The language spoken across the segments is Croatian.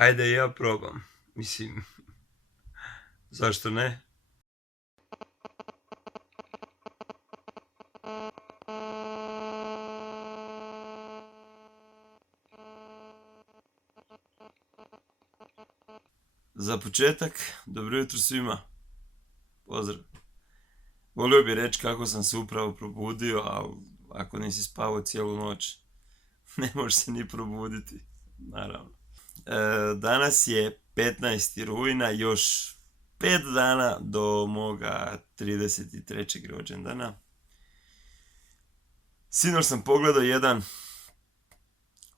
Ajde ja probam. Mislim, zašto ne? Za početak, dobro jutro svima. Pozdrav. Volio bih reći kako sam se upravo probudio, ali ako nisi spavao cijelu noć, ne možeš se ni probuditi, naravno. Danas je 15. rujna, još 5 dana do moga 33. rođendana. Sinoć sam pogledao jedan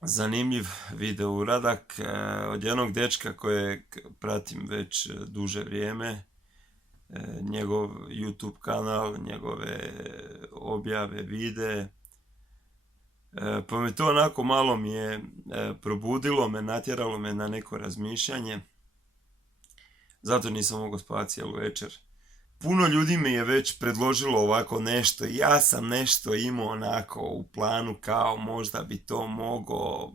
zanimljiv video uradak od jednog dečka kojeg pratim već duže vrijeme. Njegov YouTube kanal, njegove objave, videe. Pa me to onako malo mi je probudilo me, natjeralo me na neko razmišljanje. Zato nisam mogao spavati cijelu večer. Puno ljudi mi je već predložilo ovako nešto. Ja sam nešto imao onako u planu kao možda bi to mogao.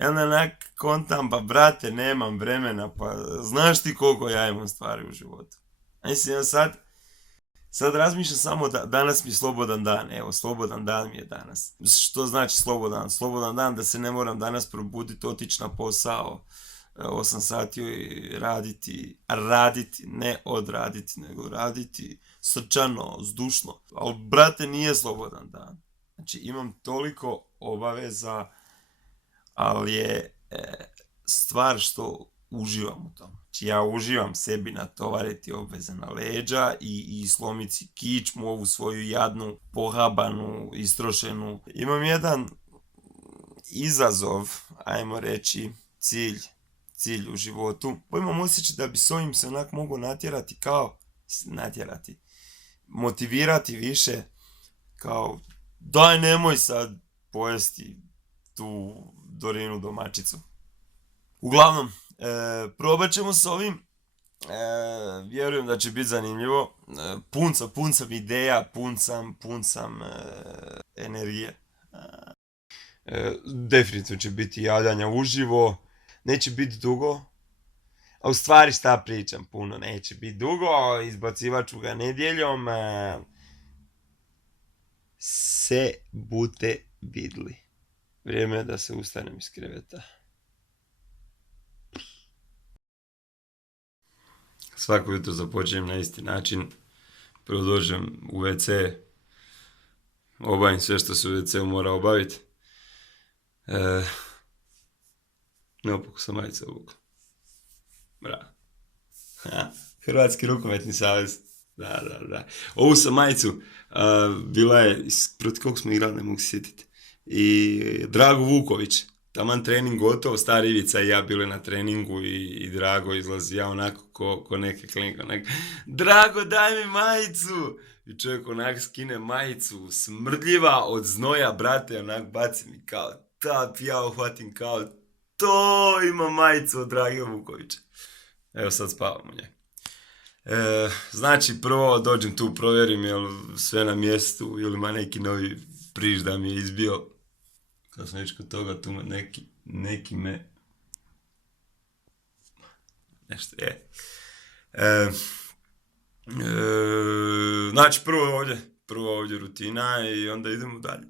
I onda onak kontam, pa brate, nemam vremena, pa znaš ti koliko ja imam stvari u životu. Mislim, sad razmišljam samo da danas mi je slobodan dan, evo, slobodan dan mi je danas. Što znači slobodan? Slobodan dan da se ne moram danas probuditi, otići na posao, 8 sati raditi, ne odraditi, nego raditi srčano, zdušno. Ali, brate, nije slobodan dan. Znači, imam toliko obaveza, ali je stvar što uživam u tom. Znači, ja uživam sebi natovariti obveze na leđa i slomiti si kičmu, ovu svoju jadnu, pohabanu, istrošenu. Imam jedan izazov, ajmo reći, cilj u životu. Imam osjećaj da bi s ovim se onak mogu motivirati više, kao daj nemoj sad pojesti tu Dorinu domaćicu. Uglavnom, probat ćemo s ovim, vjerujem da će biti zanimljivo, pun sam ideja, pun sam energije. Definitivno će biti javljanja uživo, neće biti dugo, a u stvari šta pričam, puno neće biti dugo, izbacivat ću ga nedjeljom, se bute vidli. Vrijeme je da se ustanem iz kreveta. Svako jutro započnem na isti način. Prvo dođem u WC, obavim sve što se u WC-u mora obaviti. Ne opako sam majice obuku. Bravo. Hrvatski rukometni savez. Da. Ovu sam majicu, bila je, protiv kog smo igrali, ne mogu se sjetiti. I Drago Vuković, taman trening gotov, stari Ivica i ja bili na treningu i Drago izlazi, ja onako ko neke klinke, onak, Drago daj mi majicu! I čovjek onak skine majicu, smrdljiva od znoja, brate, onak baci mi kao, ja uhvatim kao, to ima majicu od Drage Vukovića. Evo sad spavam u njej. Znači, prvo dođem tu, provjerim jel sve na mjestu ili ima neki novi priž da mi je izbio. Kad sam već kod toga, tu neki me... Nešto je. Znači, prvo ovdje rutina i onda idemo dalje.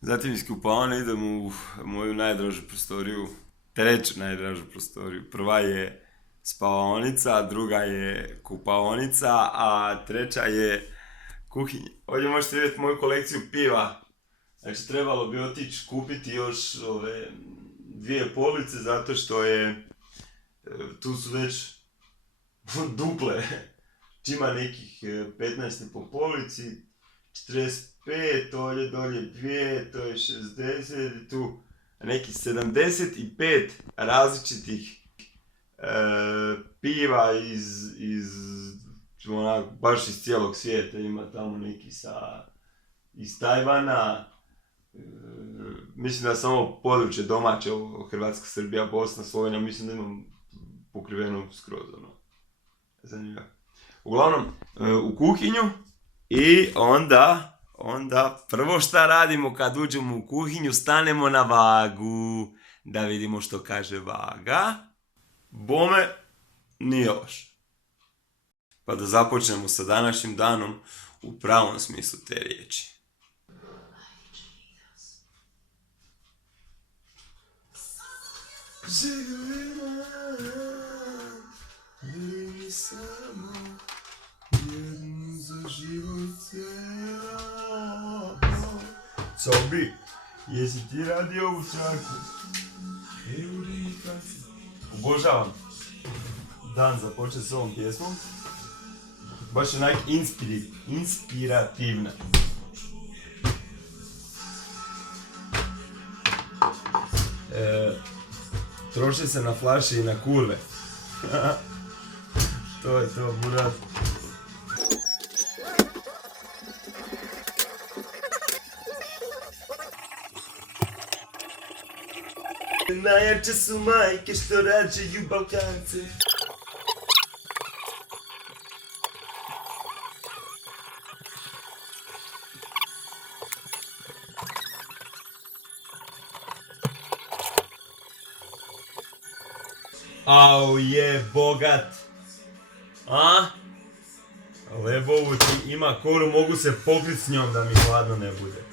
Zatim iz kupaone idem u moju najdražu prostoriju, treću najdražu prostoriju. Prva je spavaonica, druga je kupaonica, a treća je kuhinja. Ovdje možete vidjeti moju kolekciju piva. Znači, trebalo bi otići kupiti još ove 2 police, zato što je, tu su već duple. Ima nekih 15 po polici, 45, ovdje dolje 2, to je 60 i tu nekih 75 različitih piva baš iz cijelog svijeta. Ima tamo neki iz Tajvana, mislim da samo područje domaće, Hrvatska, Srbija, Bosna, Slovenija, mislim da imam pokriveno skroz, zanimljivo. Uglavnom, u kuhinju i onda prvo šta radimo kad uđemo u kuhinju, stanemo na vagu. Da vidimo što kaže Vaga. Bome, nije loš. Pa da započnemo sa današnjim danom u pravom smislu te riječi. Želim samo jednu za život cijelo. Zombie, jesi ti radi ovu čaku? Obožavam dan započet s ovom pjesmom. Baš je onak inspirativna. Troši se na flaše i na kurve. To je to, burat. Najjače su majke što rađaju Balkance. Au je bogat. A? Lebovu ti ima koru, mogu se pokrit s njom da mi hladno ne bude.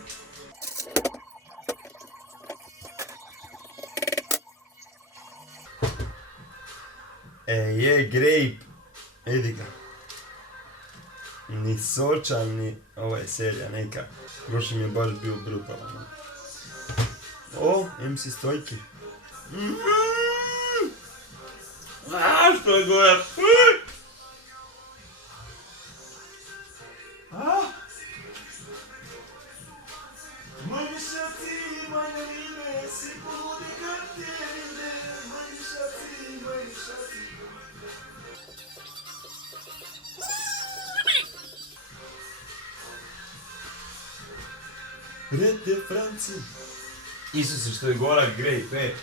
Je grape. Vidi ga. Ni sočan, ni... Ovo je selja neka. Prošli mi je baš bio brutalan. O, MC Stojki. Što je gore? Rete Franci. Isuse, što je gorak grape,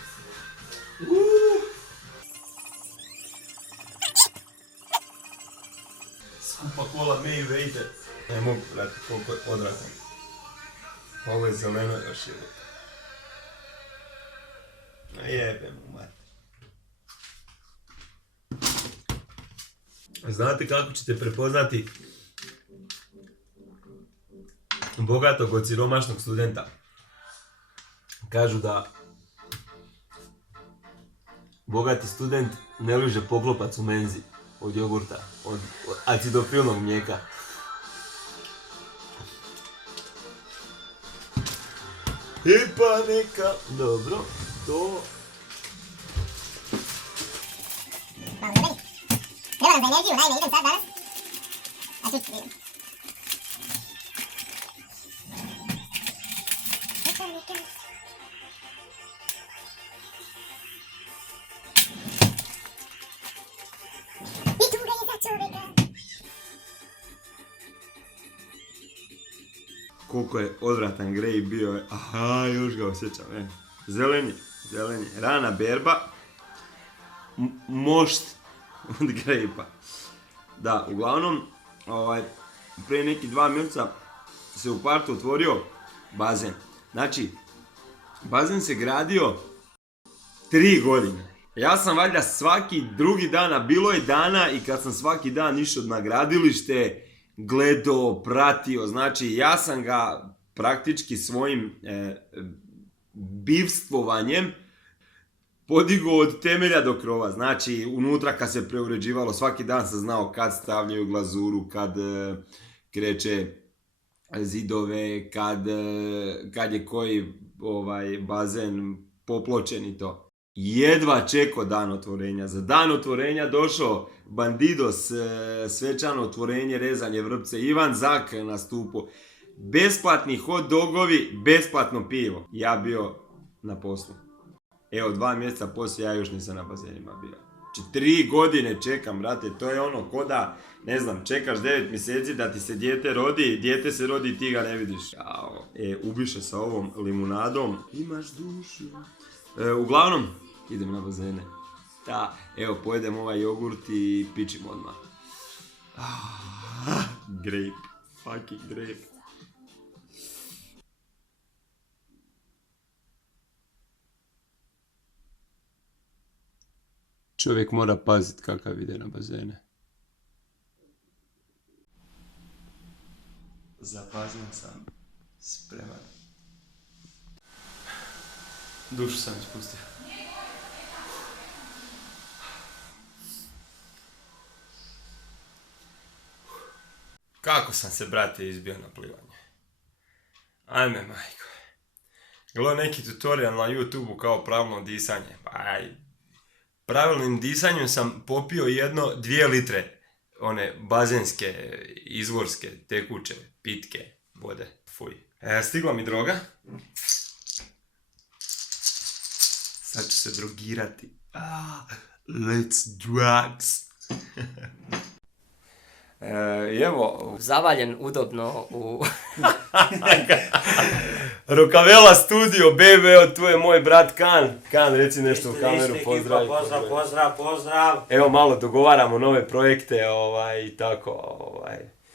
Skupa kola May Vader. Ne mogu brati koliko je odratan. Ovo je zeleno još je. Jebem u mati. Znate kako ćete prepoznati bogatog od siromašnog studenta? Kažu da bogati student ne liže poklopac u menzi od jogurta, od acidofilnog mlijeka. Pa neka, dobro, to... Treba nam za energiju, naime, idem sad danas. A čući vidim. I tuga je za čovjeka. Koliko je odvratan grej bio je, aha, još ga osjećam, zeleni, rana berba, mošt od grejpa. Da, uglavnom, prije neki 2 mjeseca se u kvartu otvorio bazen. Znači, bazen se gradio 3 godine. Ja sam valjda svaki drugi dan, a bilo je dana i kad sam svaki dan išao na gradilište, gledao, pratio, znači ja sam ga praktički svojim bivstvovanjem podigao od temelja do krova. Znači unutra kad se preuređivalo, svaki dan sam znao kad stavljaju glazuru, kad kreće zidove, kad je koji bazen popločen i to. Jedva čekao dan otvorenja. Za dan otvorenja došao Bandidos, svečano otvorenje, rezanje vrpce, Ivan Zak nastupo. Besplatni hot dogovi, besplatno pivo. Ja bio na poslu. Evo 2 mjeseca poslije ja još nisam na bazenima bio. Znači 3 godine čekam, brate, to je ono ko da, ne znam, čekaš 9 mjeseci da ti se dijete rodi, dijete se rodi i ti ga ne vidiš. Jao, ubiše sa ovom limunadom. Imaš dušu. Uglavnom, idem na bazene. Da, evo, pojedem ovaj jogurt i pičim odmah. Grape. Fucking grape. Čovjek mora paziti kakav ide na bazene. Zapazim sam spreman. Dušu sam ispustio. Kako sam se, brate, izbio na plivanje? Ajme, majko. Gledao neki tutorial na YouTube-u kao pravilno disanje. Pravilnim disanjem sam popio 2 litre one bazenske, izvorske, tekuće, pitke vode. Fuj. Stigla mi droga. Sad ću se drogirati. Let's drugs. Evo, Zavaljen udobno u... Rokavela studio, BBO, tu je moj brat Kan. Kan, reci nešto u kameru, pozdrav. Pozdrav. Evo, malo dogovaramo nove projekte, i tako,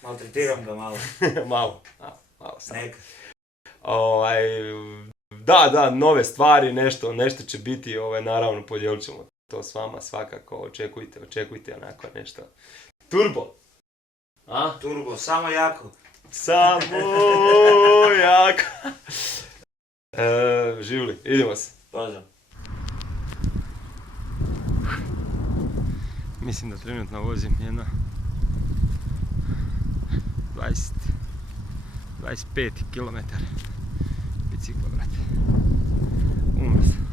Maltretiram ga malo. malo samo. Neka. Da, nove stvari, nešto će biti, naravno podijelit ćemo to s vama svakako, očekujte onako nešto. Turbo! Turbo, samo jako. Samo jako! Živli, idemo se. Pozdrav. Mislim da trenutno vozim jedno 25 km bicikla, brate. Umro sam.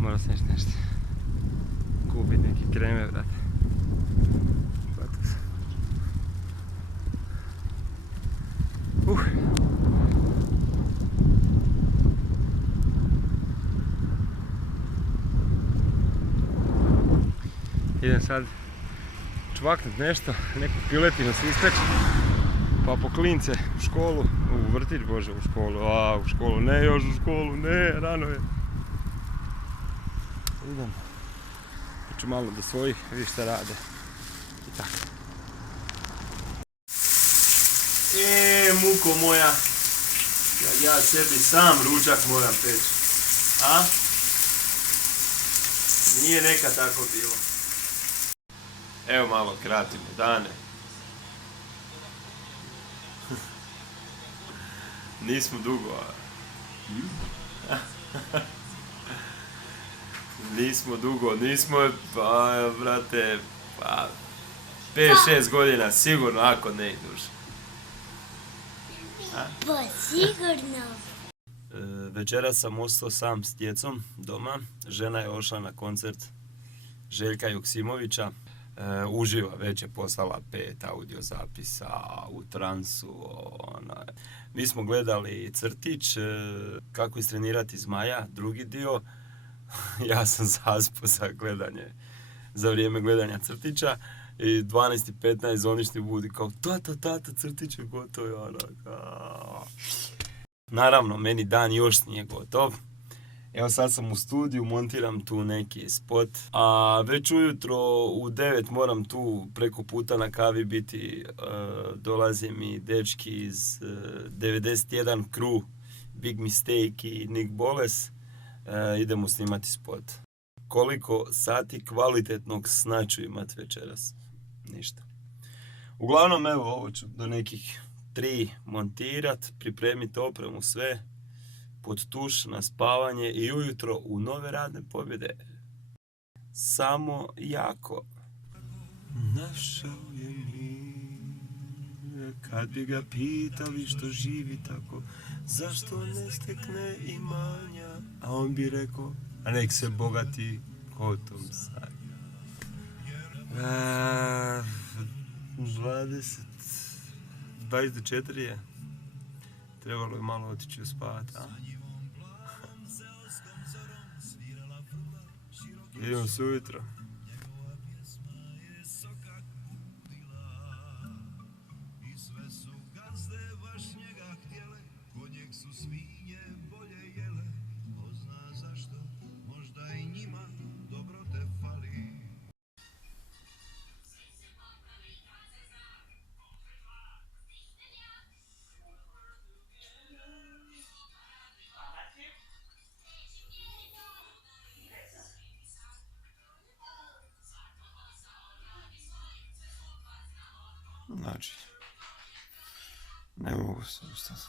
Morao sam nešto kupiti neki kreme, brate. Hvatio sam. Idem sad čvaknut nešto, neku piletinu se ispeći, pa po klince u školu, u vrtić, bože, u školu, ne još u školu, ne, rano je. Idem, ću malo do svojih, vidi šta rade i tako. Muko moja, ja sebi sam ručak moram peći, a? Nije nekad tako bilo. Evo malo kratimo dane. Nismo dugo, pa, brate, 5-6 godina sigurno, ako ne i duže. Pa sigurno. Večeras sam ostao sam s djecom doma. Žena je ošla na koncert Željka Joksimovića. Uživa, već je poslala 5 audio zapisa u transu. Mi smo gledali crtić Kako istrenirati zmaja, drugi dio. Ja sam zaspao za vrijeme gledanja crtića. I 12:15 zvonični budi kao tata, crtić je gotov. Naravno, meni dan još nije gotov. Evo sad sam u studiju, montiram tu neki spot, a već ujutro u 9 moram tu preko puta na kavi biti. Dolaze mi dečki iz 91 Crew, Big Mistake i Nick Boles. Idemo snimati spot. Koliko sati kvalitetnog sna ću imat večeras? Ništa. Uglavnom, evo, ovo ću do nekih 3 montirat, pripremiti opremu, sve pod tuš, na spavanje i ujutro u nove radne pobjede. Samo jako. Našao je mir, kad bi ga pitali što živi tako, zašto ne stekne imanja, a on bi rekao, a nek se bogati kotom sanja. 24 je. Trebalo je malo otići uspavati, a? Idemo se ujutro. Znači, ne mogu se ustati.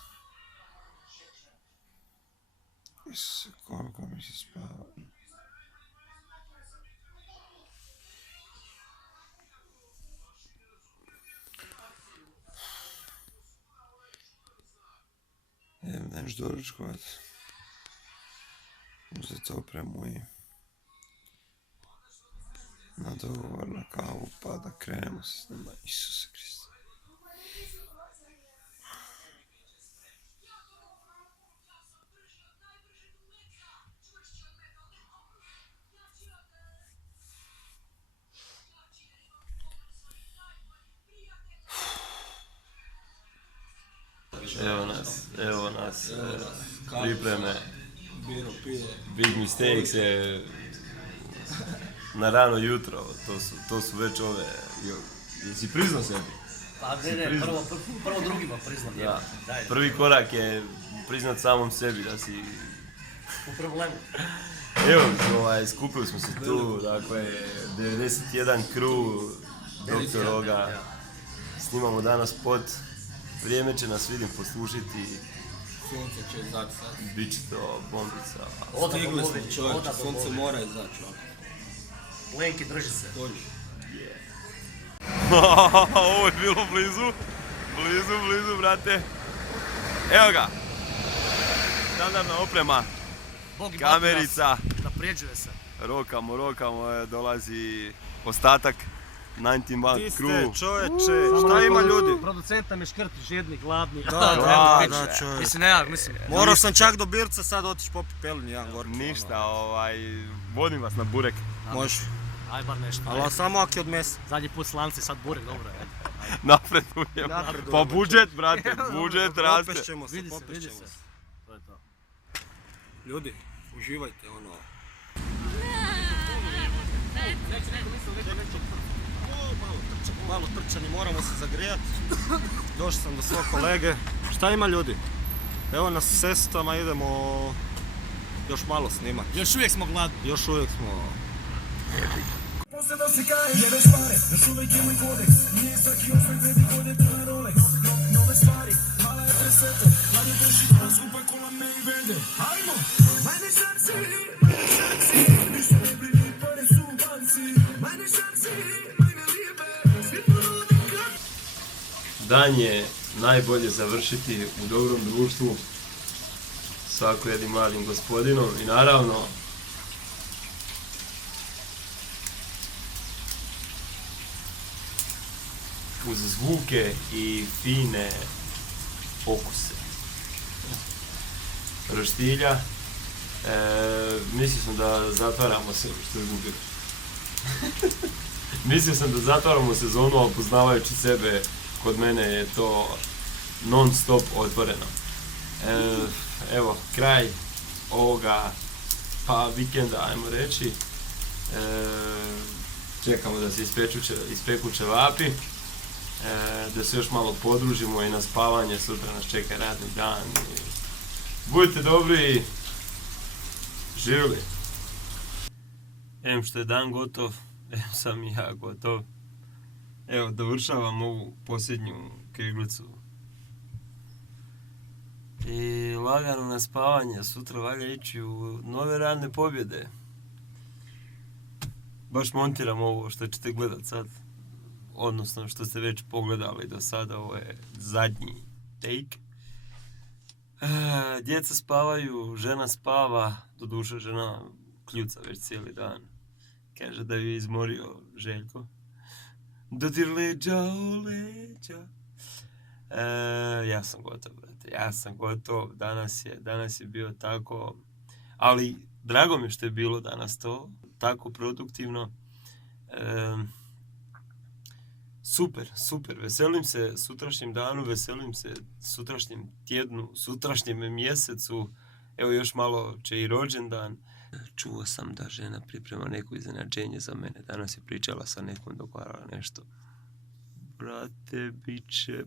Isuse, koliko mi se spava. Idem nešto doručkovat. Uzeti opremu i na dogovor na kavu pa da krenemo se s njima. Isuse Kriste. Evo nas, pripreme, big mistakes na rano jutro, to su već ove, jesi priznao sebi? Pa ne, prvo drugima priznam. Da. Prvi korak je priznat samom sebi da si... U problemu. Evo, skupili smo se tu, dakle, 91 crew, Dr. Roga, snimamo danas spot. Vrijeme će nas, vidim, poslušiti. Sunce će izaći sad. Biće to bombica. Stigli smo, čovječe, sunce mora izaći. Lenki, drži se. Dođi. Ovo je bilo blizu, brate. Evo ga. Standardna oprema. Kamerica. Naprijeđuje se. Rokamo, dolazi ostatak 91 crew. Čovječe, šta ima ljudi? Producent nam je škrt, žedni, gladni. Da, čovječe. Mislim. Morao sam čak do Birca sad otići popiti pelin, jedan gorki. Ništa, vodim vas na burek. Može. Aj bar nešto. Ali samo ako je od mesa. Zadnji put slanci, sad burek, dobro je. Napredujemo. Pa budžet, brate, budžet raste. Popešćemo se, Vidi popešćemo se. se. To je to. Ljudi, uživajte ono. Malo trčani, moramo se zagrijati. Došao sam do svog kolege. Šta ima ljudi? Evo nas s sestama idemo još malo snimat. Još uvijek smo gladni. Još uvijek smo... Poslije da se kaje, jedeš pare, još uvijek je moj kodeks. Nije svaki osmeh, baby, kode tu na Rolex. Nove stvari, mala je presete, mladi drži to skupa kola me i vede. Ajmo! Majne šanci, ništa ne brini, pare su u banci. Majne šanci, majne lijepe, svi porodi kak. Dan je najbolje završiti u dobrom društvu s ovako jednim mladim gospodinom i naravno uz zvuke i fine okuse roštilja. Mislio sam da zatvaramo se, što je zvuke. Mislio sam da zatvaramo sezonu, ali poznavajući sebe, kod mene je to non stop otvoreno. Evo, kraj ovoga vikenda, ajmo reći. Čekamo da se ispeku ćevapi, da se još malo podružimo i na spavanje, sutra nas čeka radni dan. Budite dobri i živjeli! Em što je dan gotov, sam i ja gotov. Evo, dovršavam ovu posljednju kriglicu. I lagano na spavanje, sutra valja ići u nove radne pobjede. Baš montiram ovo što ćete gledat sad. Odnosno što ste već pogledali do sada, ovo je zadnji take. Djeca spavaju, žena spava, doduše žena kljuca već cijeli dan. Kaže da ju je izmorio Željko. Dodir leđa o leđa. Ja sam gotov, brate, ja sam gotov. Danas je bio tako, ali drago mi je što je bilo danas to, tako produktivno. Super, veselim se sutrašnjem danu, veselim se sutrašnjem tjednu, sutrašnjem mjesecu, evo još malo će i rođendan. Čuo sam da žena priprema neko iznenađenje za mene, danas je pričala sa nekom, dogovarala nešto. Brate, biće.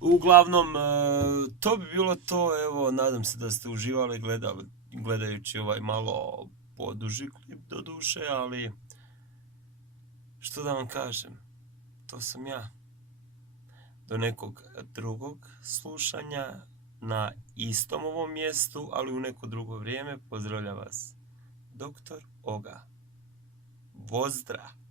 Uglavnom, to bi bilo to, evo, nadam se da ste uživali gledajući ovaj malo poduži klip do duše, ali što da vam kažem, to sam ja. Do nekog drugog slušanja na istom ovom mjestu, ali u neko drugo vrijeme. Pozdravlja vas Dr. Oga. Pozdrav!